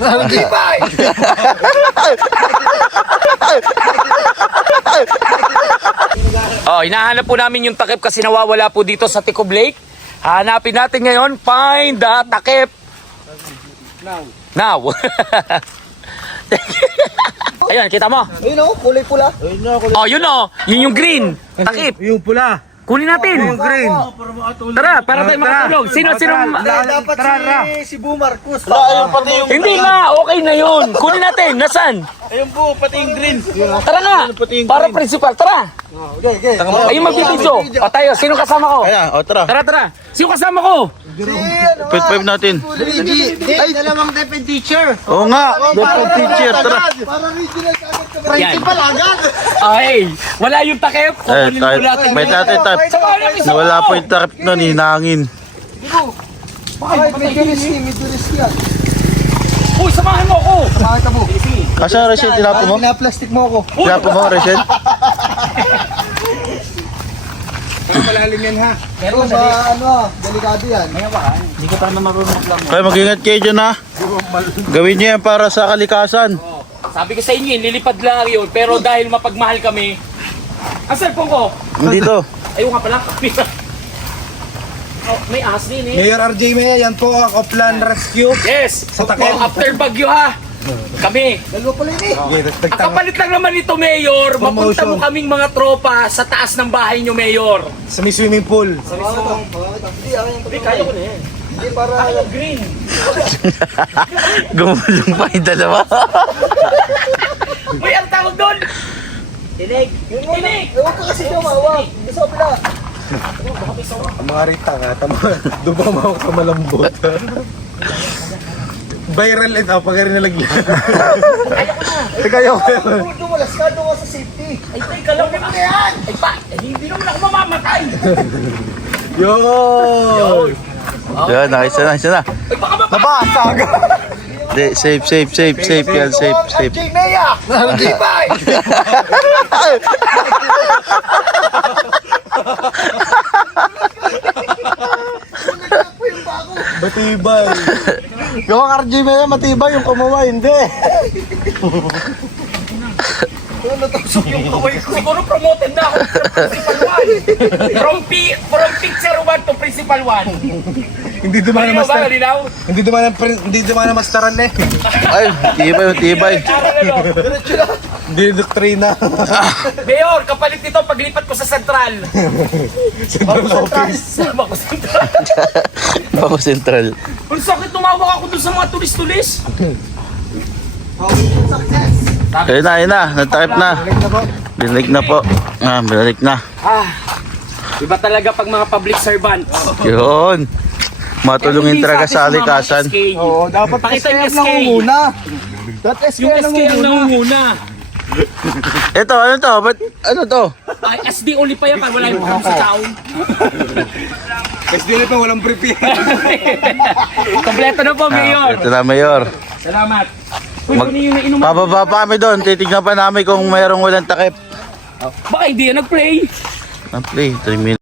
Matibay! Oh, hinahanap po namin yung takip kasi nawawala po dito sa Ticob Lake. Hanapin natin ngayon, find the takip. Now. Ayun, kita mo? Ayun o, kulay pula. Oh, yun oh. Yun yung green. Takip. Yung pula. Kunin natin. Yung green. Tara, para tayo makatulog. Sino? Dapat si Bu Marcos. Hindi nga, okay na yun. Kunin natin. Nasaan? Ayun po, pati yung green. Tara nga. Para principal, tara. Okay. Ayun magbibidyo. O tayo, sino kasama ko? Ayan, o tara. Tara. Sino kasama ko? Point 5 natin. Ay, dalawang deputy teacher. Oo nga, dapat teacher, tara. Para regional agad ka. Yan. Principal agad. Ay, wala yung takip. Kukunin mo natin. May natin tap. Samahan namin sa Nawala ano? po yung takip nun, hinangin. Ay, medyo riski yan. Uy, samahan mo ako. Samahan ka mo. Asa, Rachel, tinapo mo? Pina-plastic mo ako. Tinapo mo, Rachel? Malalim yan ha. Pero delikado yan. Kaya mag-ingat kayo dyan ha. Gawin niyo yan para sa kalikasan. Sabi ko sa inyo, lilipad lang yun. Pero dahil mapagmahal kami, ang cellphone ko. Dito. Ayun nga pala. Oh, may ahas din eh. Mayor RJ Maya, yan po ang Oplan Rescue. Yes! Sa takip. Oh, after bagyo ha. Kami. Dalawa pala yun eh. Ang kapalit lang naman ito, Mayor. Mapunta mo kaming mga tropa sa taas ng bahay nyo, Mayor. Sa may swimming pool. Hindi, kaya ko na yan. Hindi, para Green. Gumulong pa yung dalawa. Uy, ang tawag doon? Tinig. Tinig. Huwag ka kasi dumawag. Gusto ko pala. Ang mga rita nga, dumamaw sa malambot. Viral ito, pag rin nalagyan. Teka, ayaw ko. Dumulas ka, doon ka sa safety. Ay, teka lang naman yan. Ay, pa, hindi naman ako mamamatay. Yun! Yan, nice na. Ay, baka mapatay. Nabasag! Hindi, safe yan, safe. RJ Maya! Matibay. Matibay. Gawang RJ Maya, matibay yung kumawa, hindi. Yung kaway ko. Siguro promoted na ako sa Principal 1. From Picture 1 to Principal 1. Hindi dumaan na master. Malinaw? Hindi dumaan na masteran eh. Ay, tibay. Hindi doktrina. Mayor, kapalit nito paglipat ko sa Central. Central office. Sama ko Central. Bako Central. Ang sakit tumawag ako dun sa mga tulis-tulis. Ayun na. Natakip na. Binalik na po. Binalik na. Iba talaga pag mga public servant. Yun. Matulungin talaga sa alikasan. Oo, dapat Pakita yung SKM lang SK. muna. Dapat Yung SKM lang SK ang muna. nangunguna. Ito, ano to? Ba't, ano to? Ay, SD only pa yan pag wala yung sa taon. SD na to, walang prepare. Kompleto na po, Mayor. Ito na, Mayor. Salamat. Uy, kunin yung nainuman. Pababa pa kami doon. Titignan pa namin kung mayroong walang takip. Baka hindi yan nag-play. Play, 3 minutes.